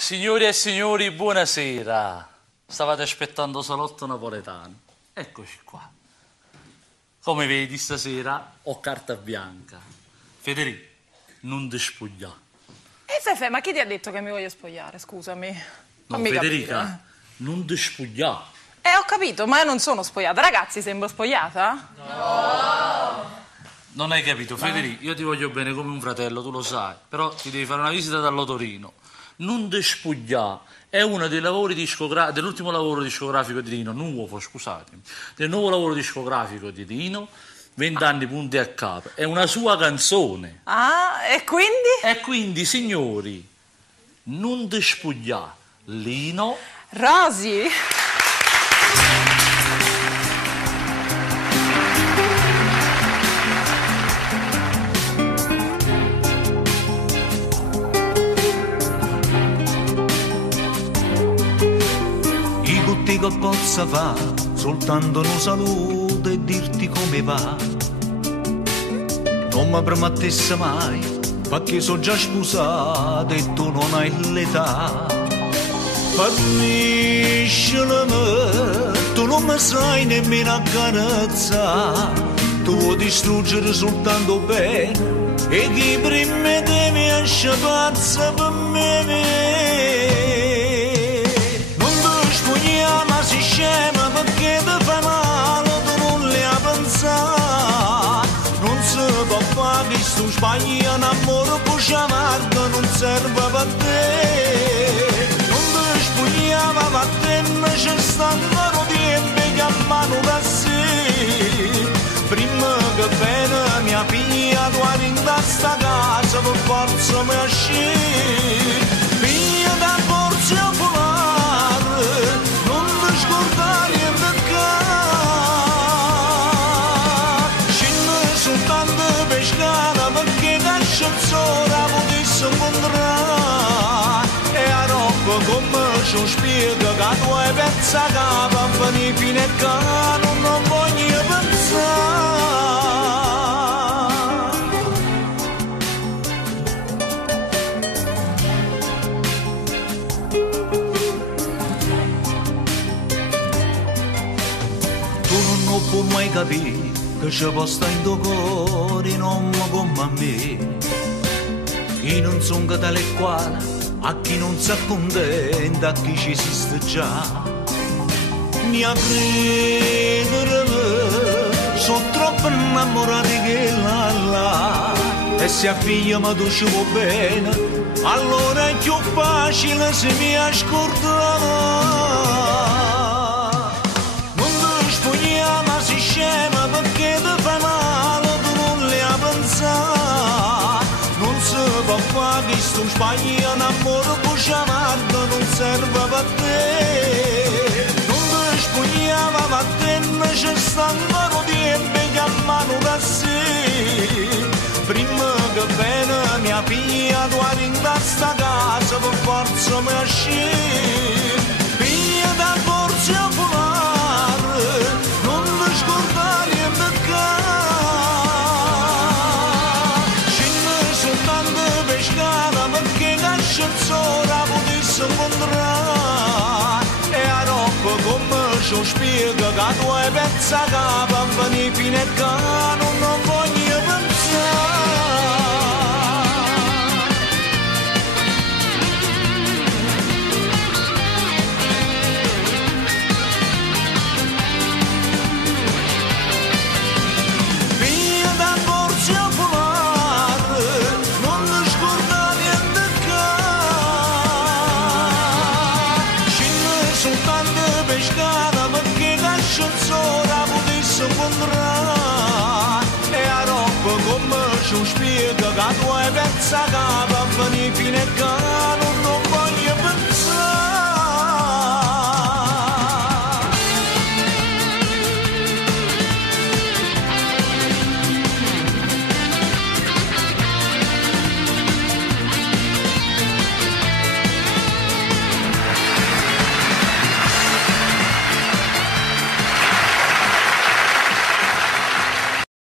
Signore e signori, buonasera. Stavate aspettando salotto napoletano. Eccoci qua. Come vedi, stasera ho carta bianca. Federico, non ti spogliare. Fefe, ma chi ti ha detto che mi voglio spogliare? Scusami. No, Fammi Federica, capire. non ti spogliare. Ho capito, ma io non sono spogliata. Ragazzi, sembro spogliata? Non hai capito, Federico, io ti voglio bene come un fratello, tu lo sai, però ti devi fare una visita dall'Otorino. Non ti spogliare, è uno dei lavori dell'ultimo lavoro discografico di Dino, nuovo, scusatemi, del nuovo lavoro discografico di Dino, 20 anni punti a capo, è una sua canzone. Ah, e quindi? E quindi, signori, non ti spogliare, Lino. Rosy? Che possa fare soltanto un saluto e dirti come va. Non mi promettesse mai perché sono già sposato e tu non hai l'età. Forniscimi, tu non mi sai nemmeno accarezzare. Tu vuoi distruggere soltanto bene e chi prima devi essere pazza per me. Ma si scema perché ti fai male, tu non le hai pensato. Non si può fare che sto sbagli un amore poi amargo non serve per te. Non ti spogliava per te, ma c'è stanno tempi che a mano da sé. Prima che bene mia figlia tu arriva sta casa per forza mi esce. Figlia da forza polare, scordare e peccare. Scende soltanto pescare perché l'ascensore potesse incontrare. E a roba come ci spiega che tu hai pensa che va venire fino a che non voglio pensare. Non può mai capire che c'è posta in tuo cuore non come a me. Chi non sono tale e quale, a chi non si accontenta, a chi ci esiste già. Mi a credere, sono troppo innamorato che là. E se a figlia ma tu ci vuoi bene, allora è più facile se mi ascoltare. Ma si scema perché ti fai male, tu non le hai pensato. Non si può fare che sto sbagli un amore poi amargo non serve per te. Non ti spogliava per te, ma c'è stanno tempi che a mano da sé. Prima che bene mia figlia tu arriva a sta casa per forza mi esce. Figlia da forza polare, scordare e peccare. Scende soltanto pescare perché l'ascensore potesse incontrare. E a roba come ci spiega che tu hai pensa che va venire fino a che non voglio pensare. E a roba come ci spiega che tu hai pensa che va venire fino a che